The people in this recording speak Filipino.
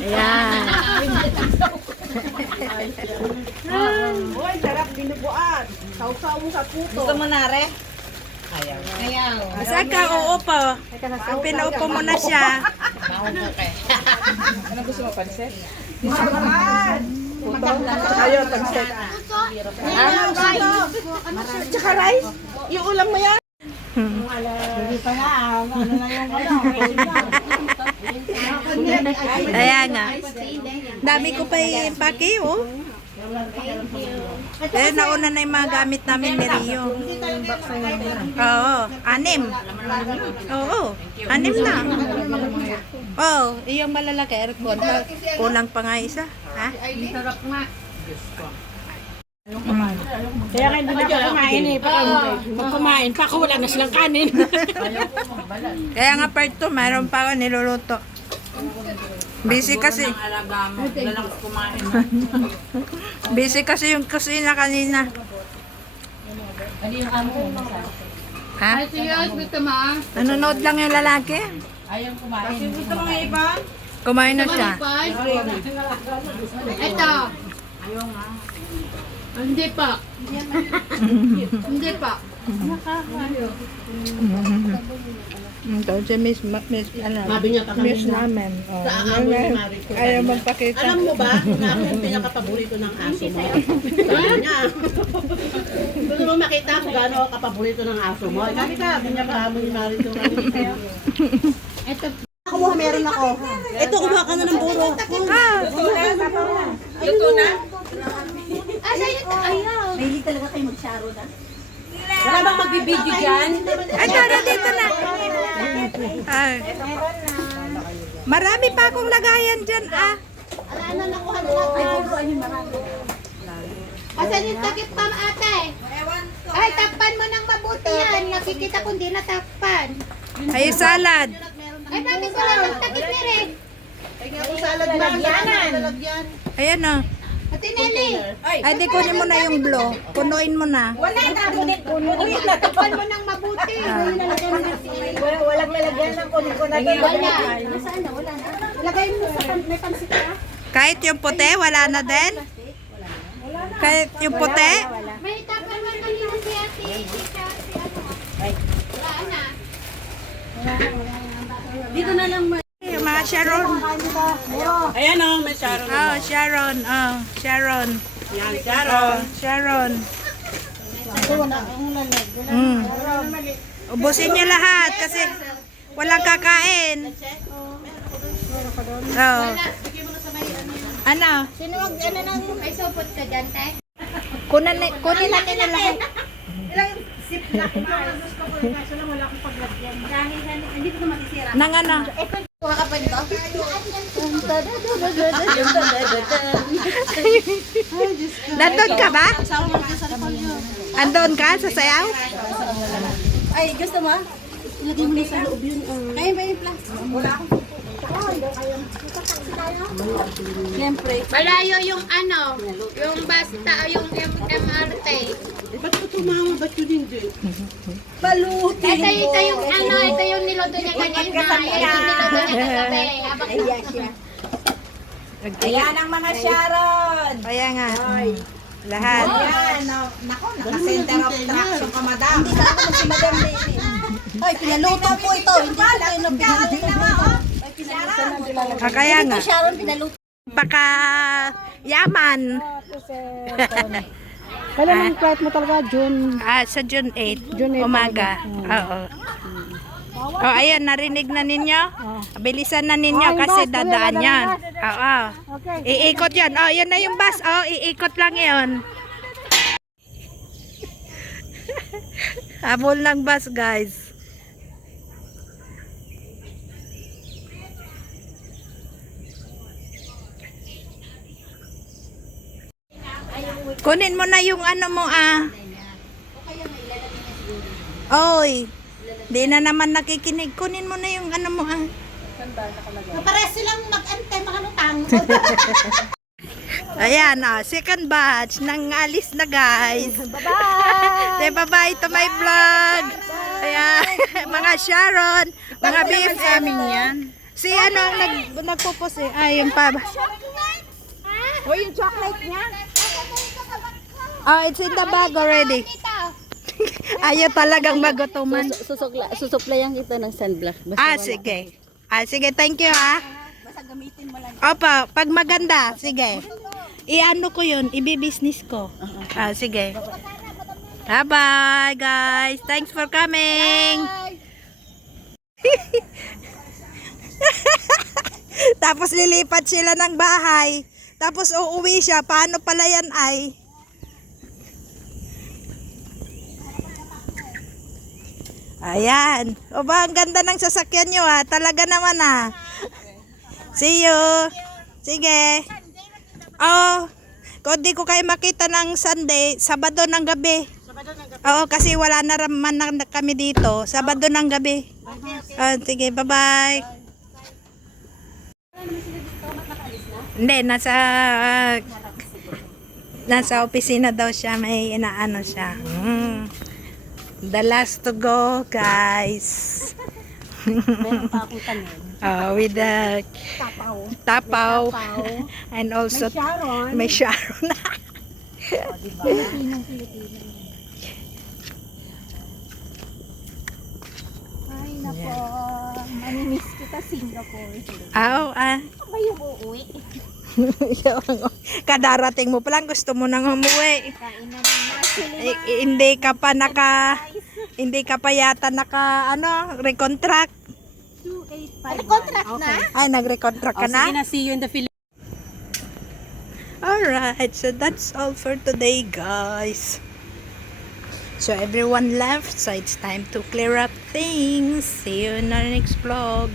Ayan. Uy, sarap binubuan. Sausaw mo sa puto. Gusto mo na, re? Ayaw. Basta ka, uupo. Ang pinaupo mo na siya. Ano gusto mo, pansit? Ayaw, pansit. Tsaka rice. Yung ulam mo yan. Ayan nga. Dami ko pa i-impake, oh. Eh, nauna na yung mga gamit namin ni Rio. Oo, 6. Oo, 6 na. Oo, yung malalaki aircon. Kulang pa nga isa. Ha? Kaya nga hindi na ako kumain eh. Pag kumain pa ako, wala na silang kanin. Kaya nga part 2, mayroon pa ako niluluto. Busy kasi. Busy kasi yung kusina kanina. Ha? Nanonood lang yung lalaki. Ayaw kumain. Gusto mo nga iba? Kumain na siya. Ito. Hindi pa. Hindi pa. Ito si Miss Miss namin. Oh, ayaw magpakita. Alam mo ba na ako yung pinakapaborito ng aso mo? Sabi niya. Gusto mo makita kung gaano ako kapaborito ng aso mo? Kami ka, binyapahamon ni Marito. Ito. Ako mo, meron ako. Ito, kumuha ka na ng buro. Luto na? Ayaw. Mahilig talaga kayo mag-sharo na. Wala bang magbibideo dyan? Ito na dito na. Ay. Marami pa akong lagayan dyan, ah. Ala na nakuha na natin. Asan yung takip pa ate? Ay, takpan mo ng mabuti yan. Nakikita ko hindi natakpan. Ay, salad. Ay, bakit wala ng takip ni Red? Kaya ako salad na lalagyan. Ayan, oh. Ate Nelly. Ay, di kunin mo na yung blow. Punuin mo na. Wala na. Uy, takpan mo ng mabuti. Walang lalagyan ng kunin ko na Wala. Nasaan na? Wala na. Lagay mo sa may pansit ka. Kahit yung puti, wala na din? Kahit yung puti? May takpan mo kanina si ate. Wala na. Dito na lang. Yung mga Sharon. Ayan o, may Sharon. Oh, Sharon. Oh, Sharon. Yan, Oh, Sharon. Sharon. Ubusin niyo lahat kasi walang kakain. Oh. Ano? Sino wag ano nang may supot ka dyan, te? Kunin natin na lahat. Hindi ko na masisira. Nang ano? Kuha ka pa dito? Nandun ka ba? Andun ka sa sayaw? Ay, gusto mo? Lagay mo na sa loob yun. Kaya ba yung plastic? Wala akong Siyempre. Malayo yung ano, yung basta, yung MRT. Ba't ko tumawa? Ba't yun hindi? Ito yung ano, ito yung niloto niya kanina. Ito yung niloto niya kagabi. Habang Ayan ang mga Sharon! Kaya nga. Lahat. Ayan, nako, naka-center of traction ka, madam. Si Madam Lady. Ay, pinaluto po ito. Hindi ko tayo nabigyan. Kaya nga. Sharon, pinaluto. Baka yaman. Kailan ang flight mo talaga? June? Sa June 8, June 8 umaga. Oo. Oh, ayan, narinig na ninyo? Bilisan na ninyo kasi dadaan yan. Oo. Iikot yan. Oh, yan na yung bus. Oh, iikot lang yan. Habol ng bus, guys. Kunin mo na yung ano mo, ah. Oy. Di na naman nakikinig. Kunin mo na yung ano mo, ah. Pares silang mag-antay, makalutang. Ayan, second batch nang alis na, guys. Bye-bye! Bye-bye to my vlog. Ayan, mga Sharon, mga BFF. Si ano ang nagpupos eh. Ay, yung pa. O yung chocolate niya. Oh, it's in the bag already. Ayaw talagang magutuman. Susuplayan kita ng sunblock. Sige. Sige, thank you ha. Basta gamitin mo lang. Opa, pag maganda, sige. I-ano ko yun, i-business ko. Sige. Bye-bye, guys. Thanks for coming. Tapos lilipat sila ng bahay. Tapos uuwi siya. Paano pala yan ay? Ayan. O ba, ang ganda ng sasakyan nyo ha. Talaga naman ha. See you. Sige. Oh, kung di ko kayo makita ng Sunday, Sabado ng gabi. Oo, kasi wala na naman na kami dito. Sabado ng gabi. Sige, bye-bye. Hindi, nasa opisina daw siya. May inaano siya. The last to go, guys. Meron pa akong tanim. With the tapaw. And also, may Sharon. Ay, nako. Manimiss kita, Singapore. Ba yung uuwi? Kadarating mo pa lang, gusto mo nang umuwi. Kain na ng Marcelina. Hindi ka pa yata recontract. 285. Contract na? Ay, nag-recontract ka Sige na? na, see you in the Philippines. Alright, so that's all for today, guys. So everyone left, so it's time to clear up things. See you in our next vlog.